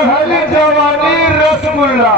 रहल जवानी रसगुल्ला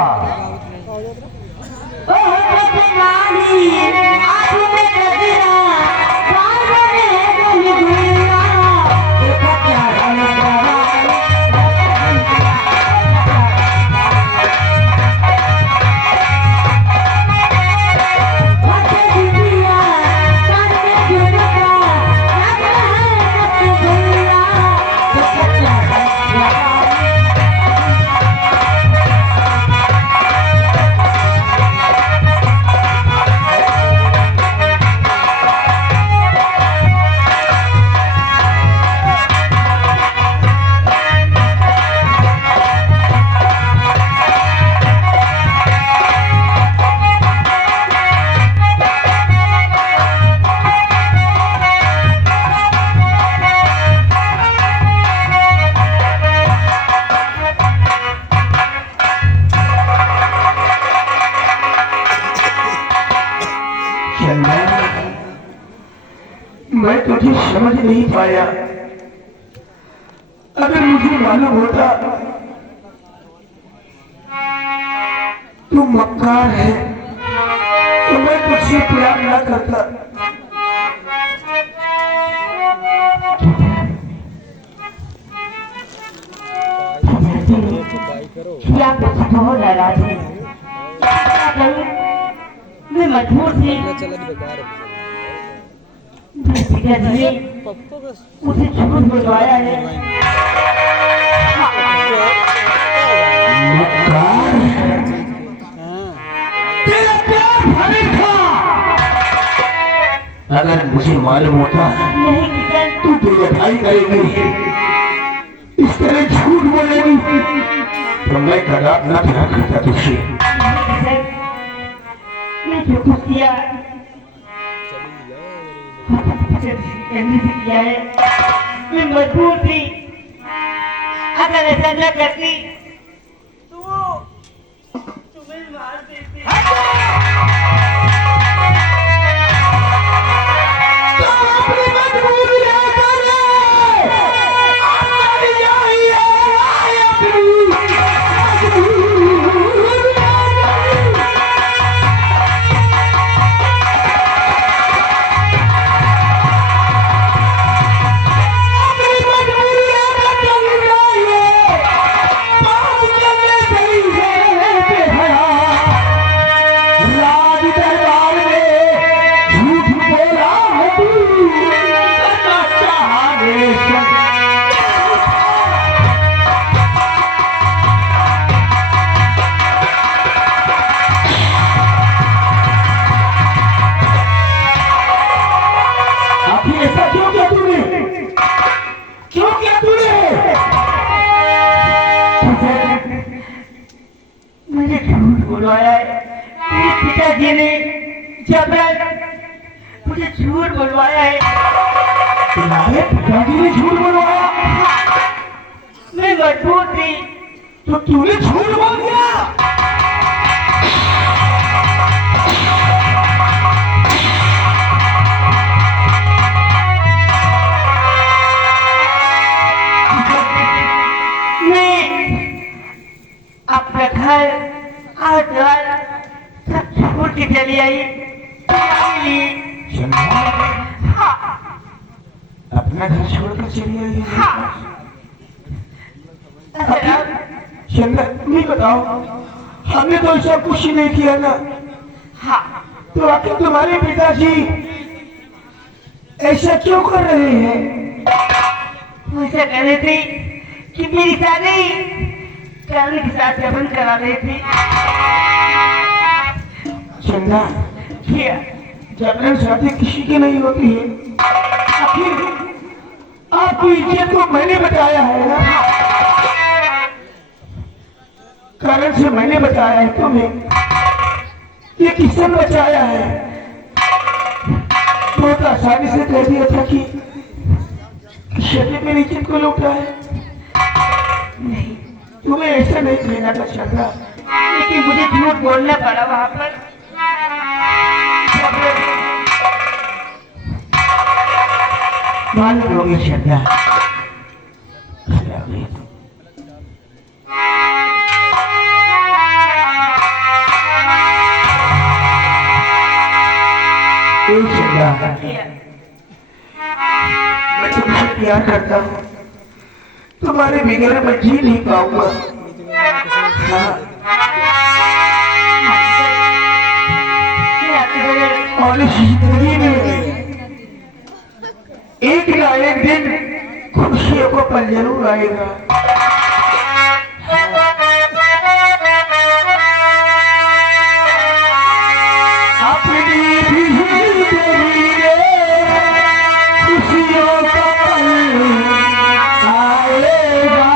मैं तुझे समझ नहीं पाया। अगर मुझे मालूम होता तू मक्कार है तो मैं तुझसे प्यार ना करता। क्या बहुत नाराज है। मैं मजबूर थी उसे झूठ बुलवाया है। अगर मुझे मालूम होता तू बेवफाई करेगी, इस तरह झूठ बोलेगी तो मैं कदाप ना प्यार करता तुझसे। मैं जो कुछ किया है मैं मजबूर थी। अगर ऐसा न करती तो तुम्हें मार देती। मुझे झूठ बुलवाया है। मेरे पिताजी ने जबरन मुझे झूठ बुलवाया है। तुम्हारे पिताजी ने झूठ बुलवाया? मैं मजबूर थी तो तूने झूठ बोल दिया। अपना घर और द्वार सब छोड़ के चली आई। हाँ। अपना घर छोड़कर चली आई है? हाँ। चंदा नहीं बताओ, हमने तो ऐसा कुछ ही नहीं किया ना। हाँ। तो आखिर तुम्हारे पिताजी ऐसा क्यों कर रहे हैं? वो ऐसा कह रहे थे कि मेरी शादी करण के साथ जबरन करा रही थी। चंदा क्या जबरन शादी किसी की नहीं होती है। आखिर आपकी इज्जत को मैंने बचाया है ना, करण से मैंने बचाया है तुम्हें। ये किसने बचाया है? बहुत आसानी से कह दिया था कि शरीर मेरी इज्जत को लूटा है। नहीं, तुम्हें ऐसा नहीं कहना था चंदा, लेकिन मुझे झूठ बोलना पड़ा वहां पर। मान लोगे चंदा? चंदा, किया। मैं तुमसे प्यार करता हूँ, तुम्हारे बगैर मैं जी नहीं पाऊंगा। हाँ, मैं आपके बगैर और इस जिंदगी में एक ना एक दिन खुशियों को पल जरूर आएगा। अपनी भी जिंदगी में खुशियों का पल आएगा।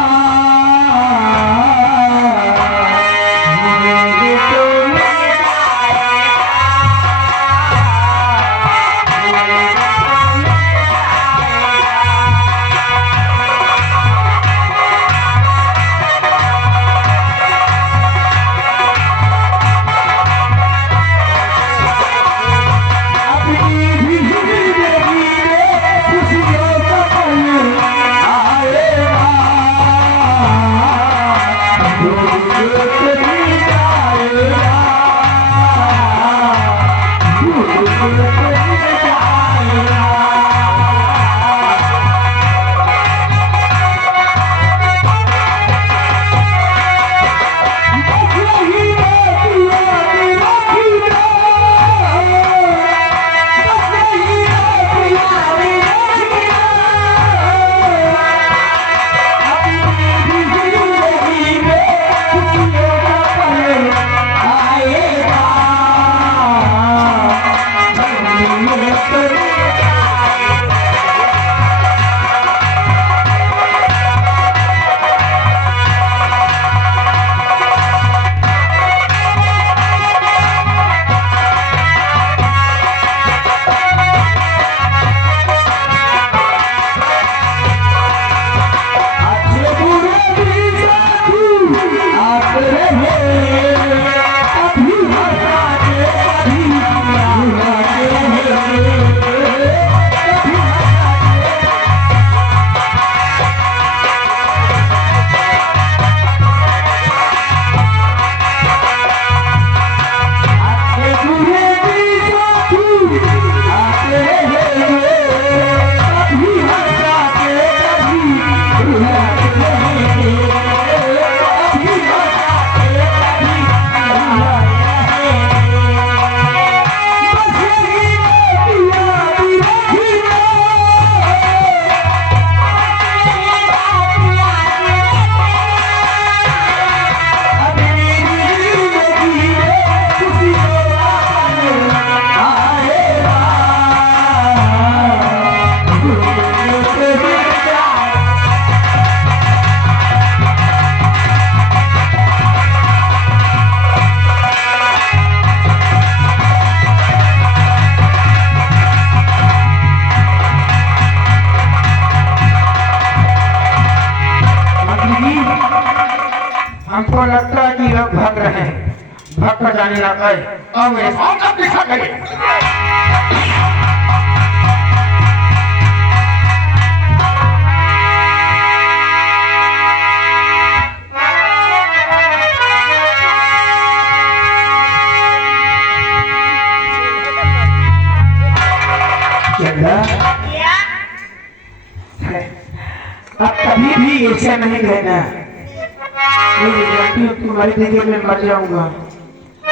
मुझे तो हमको लगता है कि लोग भाग रहे हैं, भाग कर जाने ना पाए और मेरे साथ दिखा गए। चंदा, अब कभी भी ऐसा नहीं कहना मेरी जानती हूँ तुम्हारी जगह में मर जाऊंगा।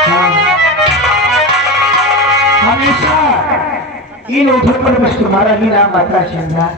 हाँ, हमेशा इन ओठों पर बस तुम्हारा ही नाम आता है चंदा।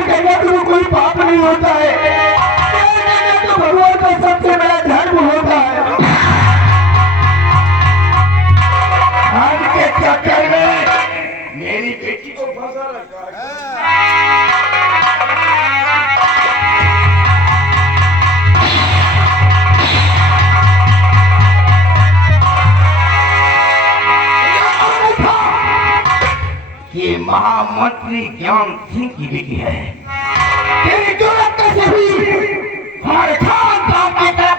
प्यार करना तो कोई पाप नहीं होता है, प्यार करना तो भगवान का सबसे बड़ा धर्म होता है। धन के चक्कर में मेरी बेटी को फंसा रखा है। ये महामंत्री ज्ञान सिंह की बेटी है। तेरी जरूरत कैसे हुई हमारे खान साहब की तरफ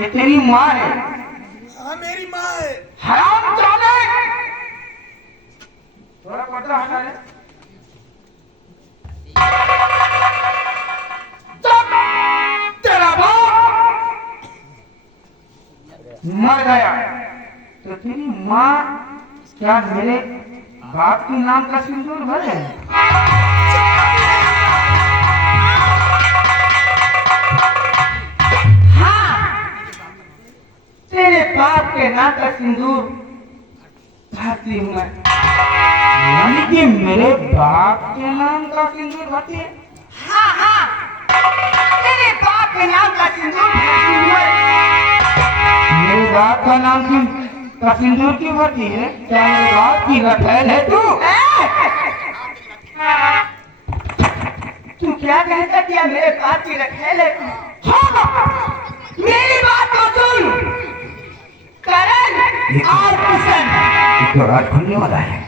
ये तेरी माँ है। हाँ मेरी माँ है। हराम जाने थोड़ा पर्दा हटा ले। जब तेरा बाप मर गया तो तेरी माँ क्या मेरे बाप के नाम का सिंदूर भर है? तेरे बाप के नाम का सिंदूर भरती हूँ मैं, यानी कि मेरे बाप के नाम का सिंदूर भरती है। हाँ हाँ, तेरे बाप के नाम का सिंदूर भरती हूँ मैं। मेरे बाप का नाम का सिंदूर क्यों भरती है? क्या मेरे बाप की रखैल है तू? तू क्या कहता कि मेरे बाप की रखैल है? मेरी बात तो सुन करण और किशन, तो राज खुलने वाला है।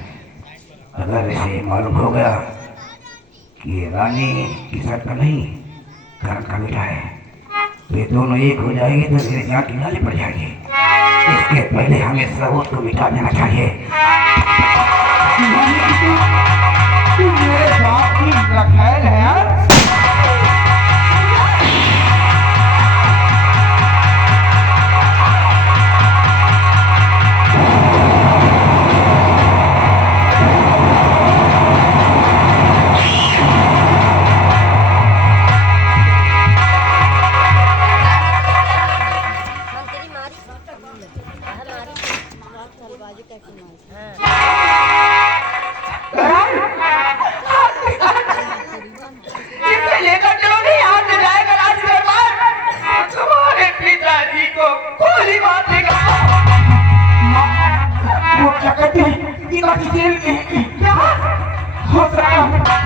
अगर इसे मालूम हो गया कि ये रानी किशन का नहीं करण का बेटा है तो ये दोनों एक हो जाएंगे तो मेरे जान की नाली पड़ जाएगी। इसके पहले हमें सबूत को मिटा देना चाहिए। तू मेरे बाप की रखैल है यार। क्या हो सकता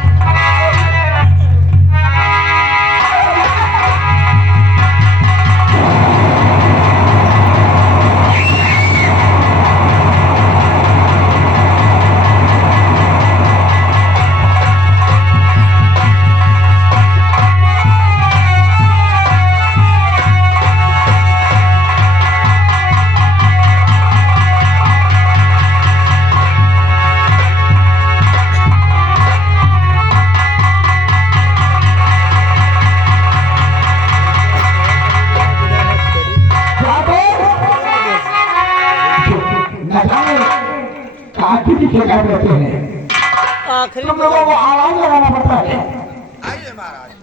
हैं। आखिरी तुम लोगों को आवाज लगाना पड़ता है। आइए महाराज।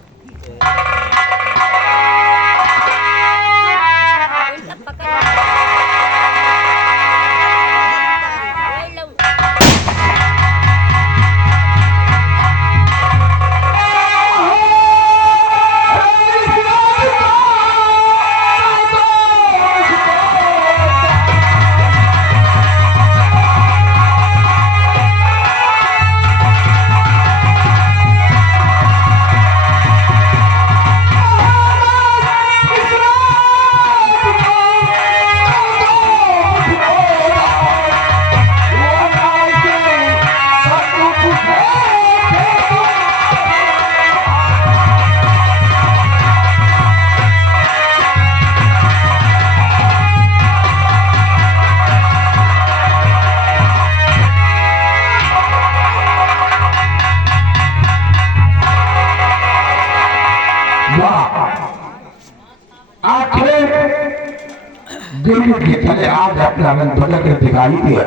दिल की तरह आज अपना मन बदल कर दिखाई दिया।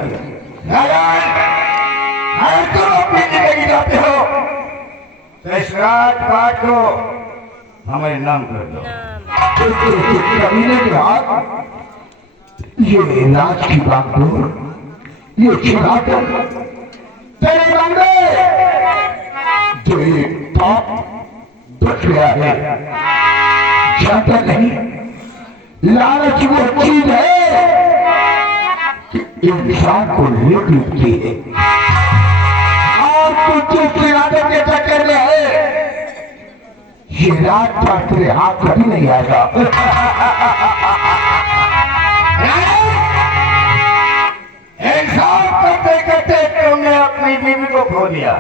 तुम अपनी जिंदगी जाते हो तो इस रात पाठ को हमारे नाम कर दो। कमीने के हाथ ये नाच की बात दूर, ये छिड़ाकर तेरे बंदे जो ये टॉप बच गया है, जानता नहीं लालच वो चीज है कि इंसान को लूट लेती है। और तू जिस इरादे के चक्कर में है, ये रात का तेरे हाथ कभी नहीं आएगा। इंसान करते करते तुमने अपनी बीवी को खो दिया।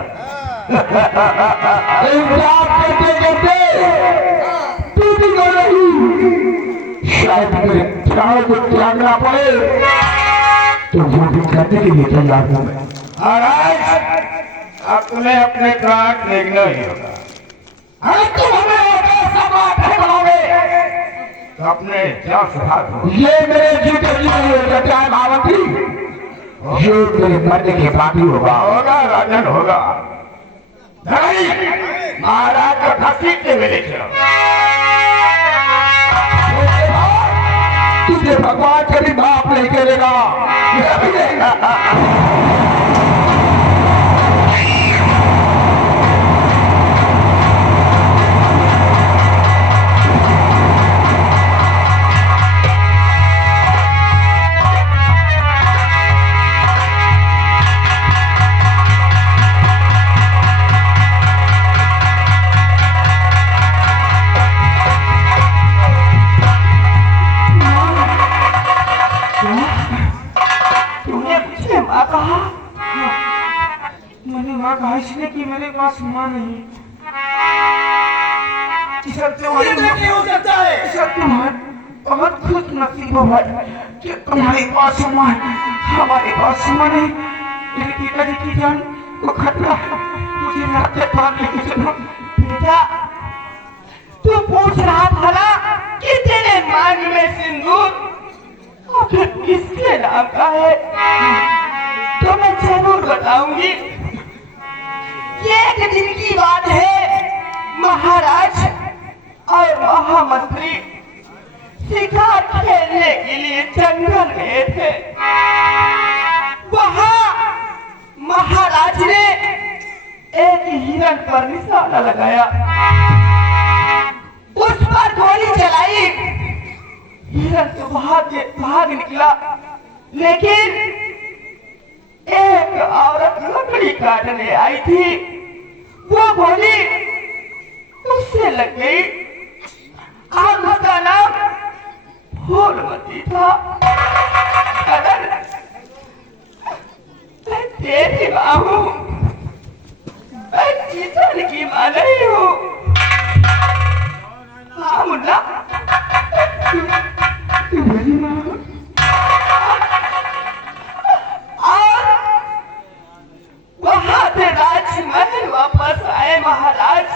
इंसान करते करते बीवी को नहीं, शायद मेरे प्राण को त्यागना पड़े तो वो भी करने के लिए तैयार हूं मैं। और अब तुम्हें अपने प्राण देखना ही होगा। अरे तुम हमें ऐसा बात है बनाओगे तो अपने क्या सुधार हो। ये मेरे जूते की नहीं होगा क्या है भावंती, ये मेरे मरने के बाद ही होगा राजन होगा। महाराज को घसीट के मिले तुझे भगवान कभी माफ नहीं करेगा। मैंने माँ कहा इसलिए कि मेरे पास माँ नहीं। नहीं हो सकता है। बहुत खुश नसीब हो भाई कि तुम्हारे पास माँ है, हमारे पास माँ नहीं। मेरे पिताजी की जान को खतरा, मुझे रास्ते पार लेके चलो। बेटा तू पूछ रहा था ना कि तेरे मांग में सिंदूर आखिर किसके नाम का है, तो मैं जरूर बताऊंगी। ये एक दिन की बात है, महाराज और महामंत्री शिकार खेलने के लिए जंगल गए थे। वहां महाराज ने एक हिरण पर निशाना लगाया, उस पर गोली चलाई। हिरण तो भाग निकला, लेकिन एक औरत लकड़ी काटने आई थी, वो गोली उससे लग गई। और उसका नाम फूलमती था। मैं तेरी माँ हूँ, मैं किशन की माँ नहीं हूँ। हाँ मुन्ना, तू मेरी माँ हो। वहां से राजमहल वापस आए महाराज,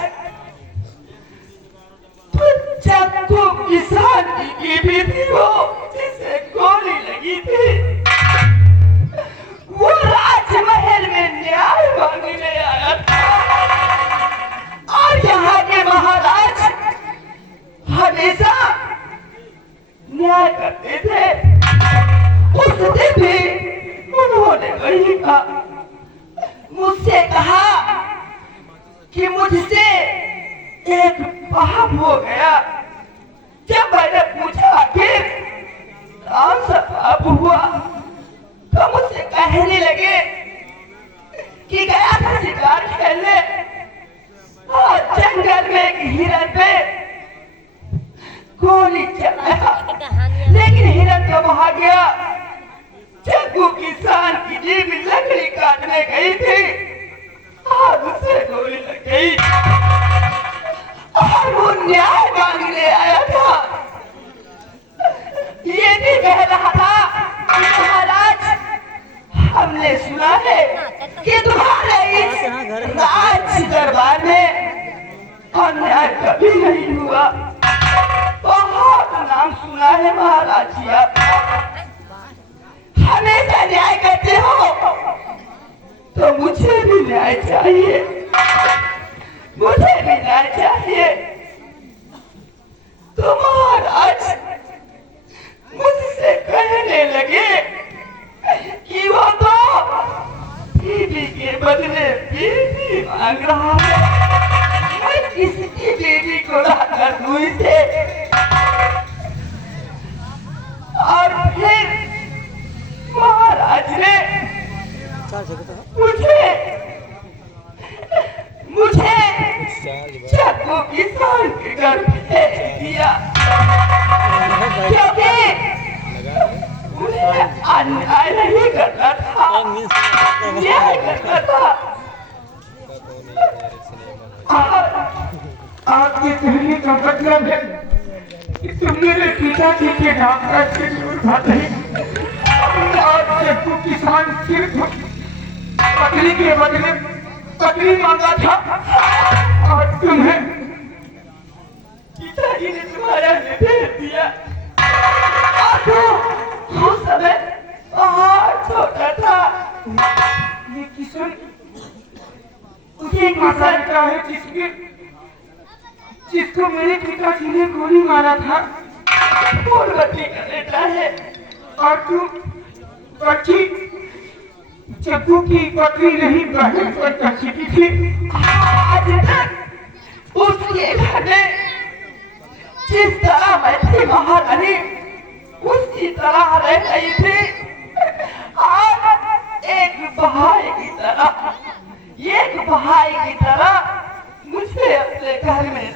तो जब तो किसान की भी थी वो जिसे गोली लगी थी, वो राजमहल में न्याय मांगने आया था और यहाँ के महाराज हमेशा न्याय करते थे। उस दिन भी उन्होंने वही कहा, मुझसे कहा कि मुझसे एक पाप हो गया। जब मैंने पूछा आखिर कौन सा पाप हुआ तो मुझसे कहने लगे कि गया था शिकार खेलने और जंगल में एक हिरन पे गोली चलाया, लेकिन हिरन तो भाग गया। जग्गू किसान की जीभ लकड़ी काटने गई थी और उसे गोली लग गई और वो न्याय मांगने आया था। ये भी कह रहा था कि महाराज, हमने सुना है कि तुम्हारे इस राज दरबार में अन्याय कभी नहीं हुआ। बहुत नाम सुना है महाराज जी, आप हमेशा न्याय करते हो, तो मुझे भी न्याय चाहिए, मुझे भी न्याय चाहिए। तो महाराज मुझसे कहने लगे कि वो तो बीवी के बदले बीवी मांग रहा है, मैं किसकी बीवी को लाकर दूं इसे। और फिर महाराज ने मुझे जग्गू किसान के घर भेज दिया, क्योंकि उन्हें अन्याय नहीं करना था, न्याय करना था। आपके कहने का मतलब है कि तुम मेरे पिताजी के नाम का सिंदूर भर और जग्गू किसान सिर्फ पत्नी के बदले पत्नी मांगा था और तुम्हें पिताजी ने तुम्हारा भेज दिया। उस समय बहुत छोटा था। ये किसान का है जिसको मेरे पिताजी ने गोली मारा था, पूर्वती का बेटा है। और तुम बच्ची जग्गू की पत्नी नहीं बहन पर चची थी। आज तक उसके घर में जिस तरह मैं थी महारानी, उसी तरह रह गई थी। और एक भाई की तरह मुझे अपने घर में